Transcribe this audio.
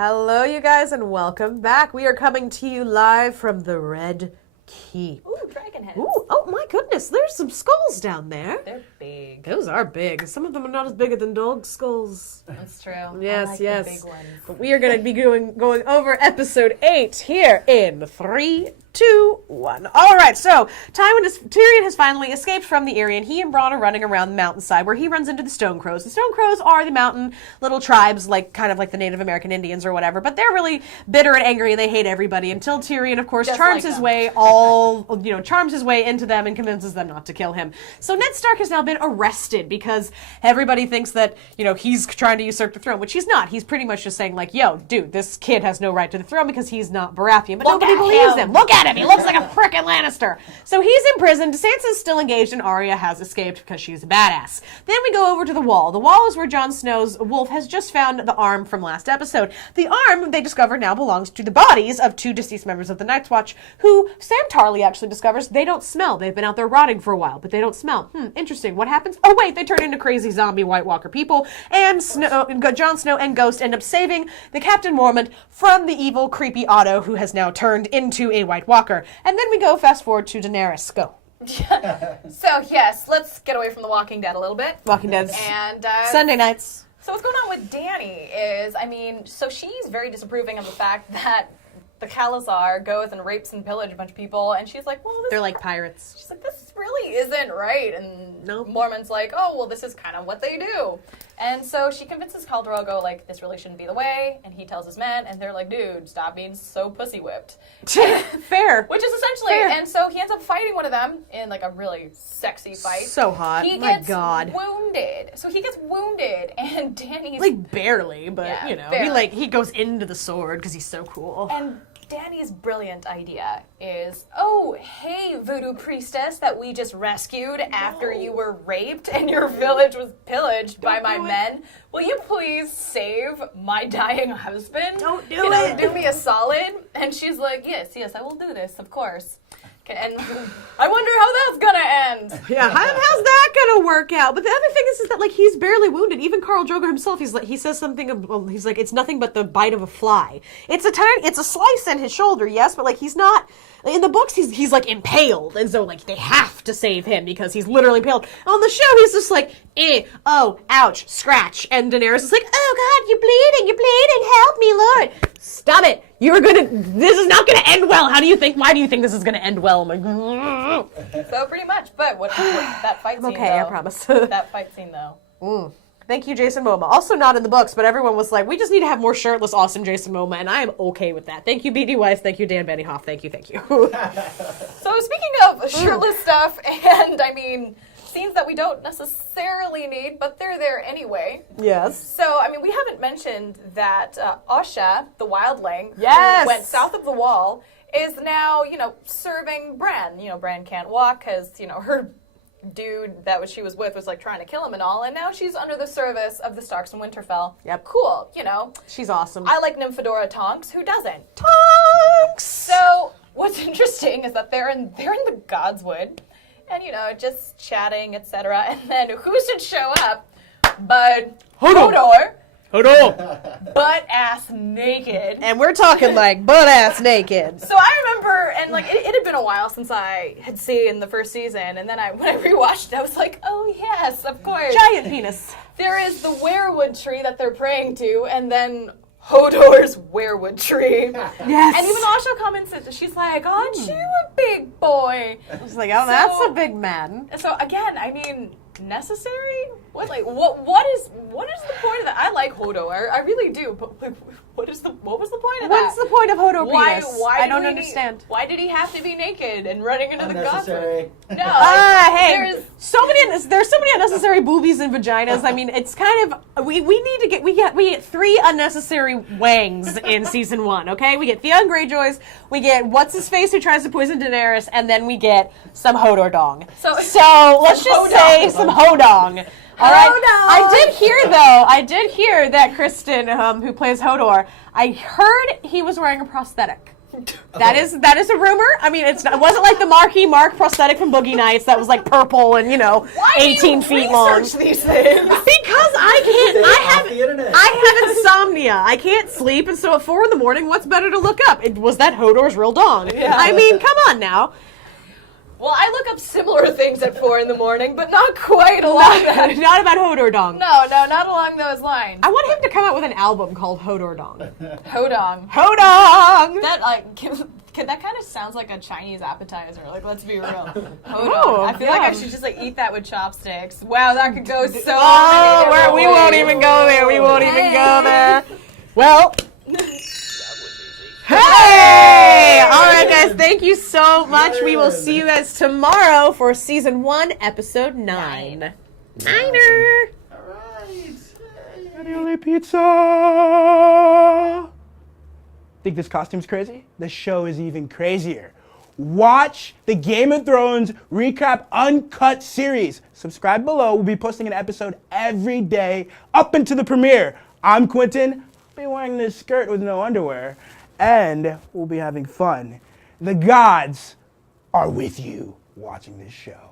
Hello, you guys, and welcome back. We are coming to you live from the Red Keep. Ooh, dragon heads. Ooh, oh my goodness, there's some skulls down there. They're big. Those are big. Some of them are not as big than dog skulls. That's true. Yes, I like yes. the big ones. But we are going to be going over episode 8 here in 3, 2, 1. All right, so Tyrion has finally escaped from the Eyrie, and he and Bronn are running around the mountainside where he runs into the Stone Crows. The Stone Crows are the mountain little tribes, kind of like the Native American Indians or whatever, but they're really bitter and angry, and they hate everybody until Tyrion, of course, charms his way into them and convinces them not to kill him. So Ned Stark has now been arrested because everybody thinks that, he's trying to usurp the throne, which he's not. He's pretty much just saying, yo, dude, this kid has no right to the throne because he's not Baratheon. But nobody believes him. Look at him. He looks like a frickin' Lannister. So he's in prison. Sansa's still engaged, and Arya has escaped because she's a badass. Then we go over to the Wall. The Wall is where Jon Snow's wolf has just found the arm from last episode. The arm, they discover, now belongs to the bodies of 2 deceased members of the Night's Watch, who Sam Tarly actually discovers they don't smell. They've been out there rotting for a while, but they don't smell. Interesting. What happens? Oh, wait, they turn into crazy zombie White Walker people, and Jon Snow and Ghost end up saving the Captain Mormont from the evil, creepy Otto, who has now turned into a White Walker. And then we go fast forward to Daenerys. Go. So, yes, let's get away from The Walking Dead a little bit. Walking Dead. And Sunday nights. So what's going on with Dany is, so she's very disapproving of the fact that the Khalasar goes and rapes and pillage a bunch of people, and she's like, well, they're like pirates. She's like, this really isn't right. And Mormont's like, oh, well, this is kind of what they do. And so she convinces Khal Drogo, this really shouldn't be the way, and he tells his men, and they're like, dude, stop being so pussy whipped. Fair. Which is essentially, and so he ends up fighting one of them in, a really sexy fight. So hot. He gets wounded. So he gets wounded, and Dany's... barely, but, barely. He goes into the sword because he's so cool. And Dany's brilliant idea is, oh, hey, voodoo priestess that we just rescued after you were raped and your village was pillaged by my men. Will you please save my dying husband? Don't do it. Do me a solid. And she's like, yes, I will do this, of course. And I wonder how that's gonna end. Yeah, how's that gonna work out? But the other thing is that he's barely wounded. Even Khal Drogo himself, he says something. He's like, it's nothing but the bite of a fly. It's a slice in his shoulder, yes, but he's not. In the books, he's impaled, and so they have to save him because he's literally impaled. On the show, he's just oh, ouch, scratch, and Daenerys is like, oh God, you're bleeding, help me, Lord. Stop it. This is not gonna end well. Why do you think this is gonna end well? I'm like, so pretty much, but what that fight scene, okay, though, I promise. That fight scene, though. Thank you, Jason Momoa. Also not in the books, but everyone was like, we just need to have more shirtless, awesome Jason Momoa, and I am okay with that. Thank you, B.D. Weiss. Thank you, Dan Benioff. Thank you. So speaking of shirtless stuff, and scenes that we don't necessarily need, but they're there anyway. Yes. So, we haven't mentioned that Osha, the wildling, yes, who went south of the Wall, is now, serving Bran. Bran can't walk because, her dude that she was with was trying to kill him and all, and now she's under the service of the Starks in Winterfell. Yep. Cool, She's awesome. I like Nymphadora Tonks. Who doesn't? Tonks! So, what's interesting is that they're in the Godswood, and, just chatting, etc. And then who should show up but Hodor. Butt-ass naked. And we're talking butt-ass naked. So I remember, and it had been a while since I had seen the first season, and then when I rewatched it, I was like, oh yes, of course. Giant penis. There is the weirwood tree that they're praying to, and then Hodor's weirwood tree. Yes. And even Asha comments it. She's like, aren't you a big boy? I was like, oh, that's a big man. So again, necessary? What is the point of that? I like Hodor. I really do. But what was the point of that? What's the point of Hodor penis? Why I don't understand. Why did he have to be naked and running into the gossip? No. Hey, there's so many unnecessary boobies and vaginas. It's kind of we get 3 unnecessary wangs in season 1. Okay, we get Theon Greyjoys, we get what's his face who tries to poison Daenerys, and then we get some Hodor dong. So let's just say some hodong. All right. I did hear that Kristen, who plays Hodor, I heard he was wearing a prosthetic. That is a rumor. It wasn't like the Marky Mark prosthetic from Boogie Nights that was purple and 18 feet long. Why do you research these things? Because I can't. Off the internet. I have insomnia. I can't sleep, and so at 4 a.m, what's better to look up? Was that Hodor's real dong? Yeah. I mean, come on now. Well, I look up similar things at 4 a.m, but not quite along that. Not about Hodor dong. No, not along those lines. I want him to come out with an album called Hodor Dong. Hodong. Hodong! That that kind of sounds like a Chinese appetizer. Like, let's be real. Hodong. Oh, I feel like I yeah. should just eat that with chopsticks. Wow, that could go so Oh, many different we won't ways. even go there. We won't even go there. Well. That was easy. Hey! All right, guys. Thank you so much. We will see you guys tomorrow for season 1, episode 9. Niner. All right. Ravioli pizza! Think this costume's crazy? The show is even crazier. Watch the Game of Thrones Recap Uncut series. Subscribe below. We'll be posting an episode every day up into the premiere. I'm Quentin. I'll be wearing this skirt with no underwear. And we'll be having fun. The gods are with you watching this show.